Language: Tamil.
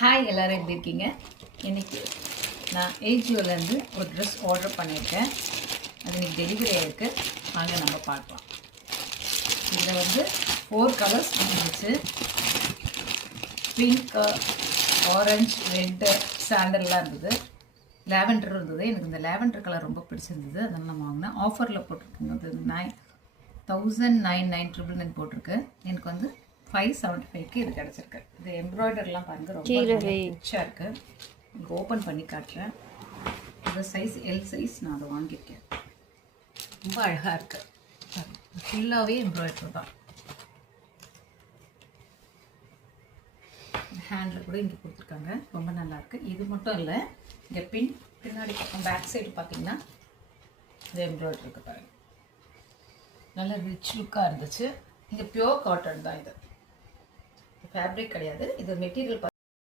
ஹாய் எல்லோரும் எப்படி இருக்கீங்க? இன்றைக்கி நான் ஏஜியோலேருந்து ஒரு ட்ரெஸ் ஆர்டர் பண்ணியிருக்கேன். அது இன்றைக்கி டெலிவரி ஆகிருக்கு. வாங்க நம்ம பார்க்கலாம். இதில் வந்து 4 கலர்ஸ் வந்துச்சு. பிங்க், ஆரஞ்சு, ரெட்டு, சாண்டல்லாம் இருந்தது. லேவெண்டர் இருந்தது. எனக்கு இந்த லேவெண்டர் கலர் ரொம்ப பிடிச்சிருந்தது. அதனால் நான் வாங்கினேன். ஆஃபரில் போட்டிருக்கேங்க. அது 9,999 போட்டிருக்கு. எனக்கு வந்து 575க்கு இது கிடச்சிருக்கு. இது எம்ப்ராய்டர்லாம் பாருங்கள், ரொம்ப ரிச்சாக இருக்குது. இங்கே ஓப்பன் பண்ணி காட்டுறேன். இந்த சைஸ் எல் சைஸ் நான் அதை வாங்கியிருக்கேன். ரொம்ப அழகாக இருக்குது. ஃபுல்லாகவே எம்ப்ராய்டர் தான். ஹேண்டில் கூட இங்கே கொடுத்துருக்காங்க. ரொம்ப நல்லாயிருக்கு. இது மட்டும் இல்லை, இங்கே பின்னாடி பக்கம் பேக் சைடு பார்த்தீங்கன்னா இது எம்ப்ராய்டர் இருக்குது பாருங்கள். நல்ல ரிச் லுக்காக இருந்துச்சு. இங்கே பியோர் காட்டன் தான். இது ஃபேப்ரிக் கிடையாது. இது மெட்டீரியல்